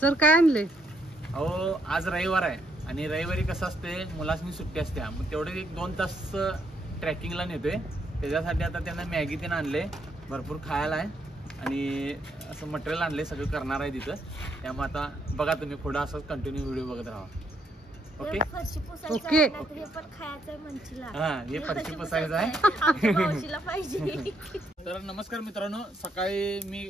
Sir काय आणले? अहो आज रविवार आहे आणि रविवारी कसं असते मुलासनी सुट्टी असते, मग तेवढे 1-2 तास ट्रॅकिंगला नेतोय. त्याच्यासाठी आता त्यांना मॅगी ते आणले, भरपूर खायला आहे आणि असं मटेरियल आणले, सगळं करणार आहे तिथं. त्यामुळे आता बघा तुम्ही पुढं असंच कंटिन्यू व्हिडिओ बघत राहा. Okay okay. हा हे फरशी पुसायचं आहे. तर नमस्कार मित्रांनो, सकाळी मी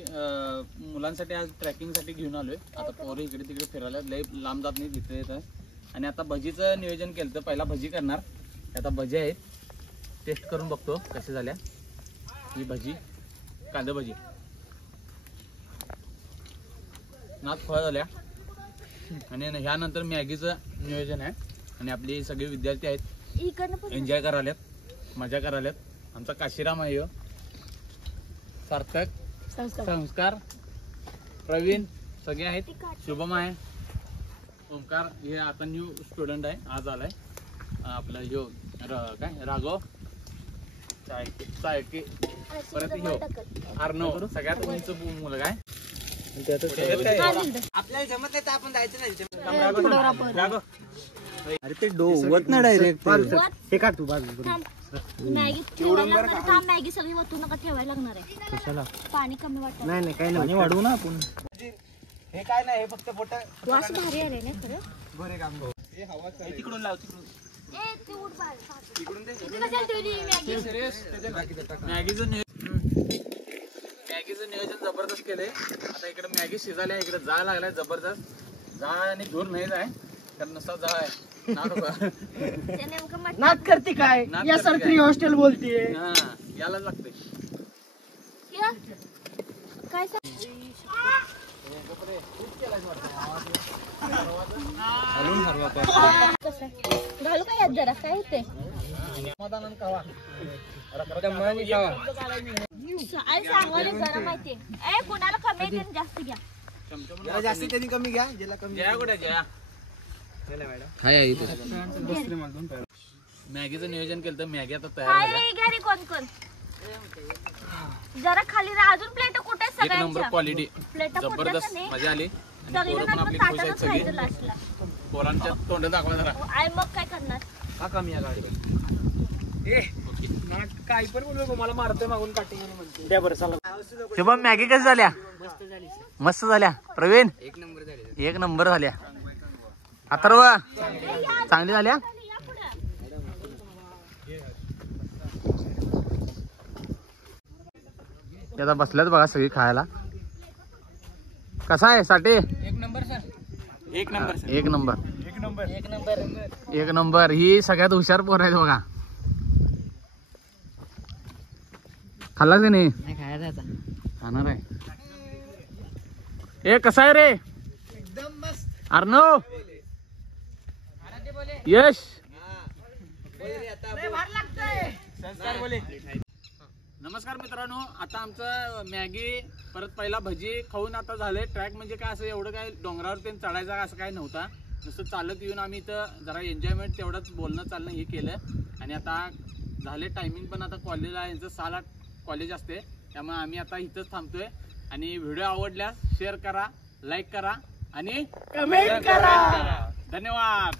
मुलांसाठी आज ट्रॅकिंगसाठी घेऊन आलोय. आता पोरं इकडे तिकडे फिरायला लय लांब जात नाही, तिथे येतं. आणि आता भजीचं नियोजन केलं तर पहिला भजी करणार. आता भजी आहेत, टेस्ट करून बघतो कसे झाल्या. ही भजी कांदा भजी नाच फळ झाल्या. आणि ह्यानंतर मॅगीचं नियोजन आहे. आणि आपले सगळे विद्यार्थी आहेत, एन्जॉय करायल्यात, मजा करायल्यात. आमचा काशीराम आहे, सार्थक, संस्कार, प्रवीण सगळे आहेत. शुभम आहे, ओंकार हे आता न्यू स्टुडंट आहे, आज आलाय. आपला ह्यो काय राघव, चायके, परत ह्यो अर्णव, सगळ्यात उंच मुलगा आहे. आपल्याला जमत नाही तर आपण जायचं नाही. अरे ते डोवत ना डायरेक्ट हे काढ तू बाजू. मॅगी सगळी वतू नका ठेवायला लागणार आहे. कशाला? पाणी कमी वाटत नाही काही नाही, वाढवू ना आपण. हे काय नाही, हे फक्त पोट वास भारी आले ना खरं. बरे काम. हे हवा तिकडून लाव, तिकडून मॅगीचं नियोजन जबरदस्त केलंय. आता इकडे मॅगी शिजायला, इकडे जाळ लागलाय जबरदस्त. जाळ आणि धूर नाही जाय, तर नुसता जाळ आहे. नाद करते काय या सरकारी हॉस्टेल बोलतीये. हा याला लागते. काय घालू का यात जरा काय होते. जरा माहितीये कोणाला कमी येते जास्त घ्या. जास्ती त्यांनी कमी घ्या, ज्याला कमी मॅगीचं नियोजन केलं तर मॅगी आता तयार झाली. कोण कोण जरा खाली अजून प्लेट कुठे एक नंबर क्वालिटी, जबरदस्त मजा आली. आणि पोरं पण आपली खुश आहेत सगळी. पोरांच्या तोंड दाखवा जरा. मग काय करणार हा कमी या गाडी काही पण बोलू, मला मारतोय मागून काटिंग म्हणते. द्या बरं चला. शुभम मॅगी कशी झाल्या? मस्त झाल्या. प्रवीण एक नंबर झाले, एक नंबर झाल्या. अथर्व चांगली झाल्या. आता बसल्यात बघा सगळी खायला. कसा आहे साठी? एक नंबर सर, एक नंबर, एक नंबर, एक नंबर, एक नंबर, एक नंबर. ही सगळ्यात हुशार पोर आहेत बघा. खाल्ला की नाही? खाणार आहे. ए कसा आहे रे? एकदम मस्त. अर्णव, यश, नमस्कार मित्रांनो. आता आमचं मॅगी परत पहिला भजी खाऊन आता झाले. ट्रॅक म्हणजे काय असं एवढं काय डोंगरावर ते चढायचं असं काय नव्हता. नुसतं चालत येऊन आम्ही इथं जरा एन्जॉयमेंट तेवढंच बोलणं चालणं हे केलं. आणि आता झाले टायमिंग पण आता कॉलेजला यांचं 6 ला कॉलेज असते, त्यामुळे आम्ही आता इथंच थांबतोय. आणि व्हिडिओ आवडल्यास शेअर करा, लाईक करा आणि कमेंट करा. धन्यवाद.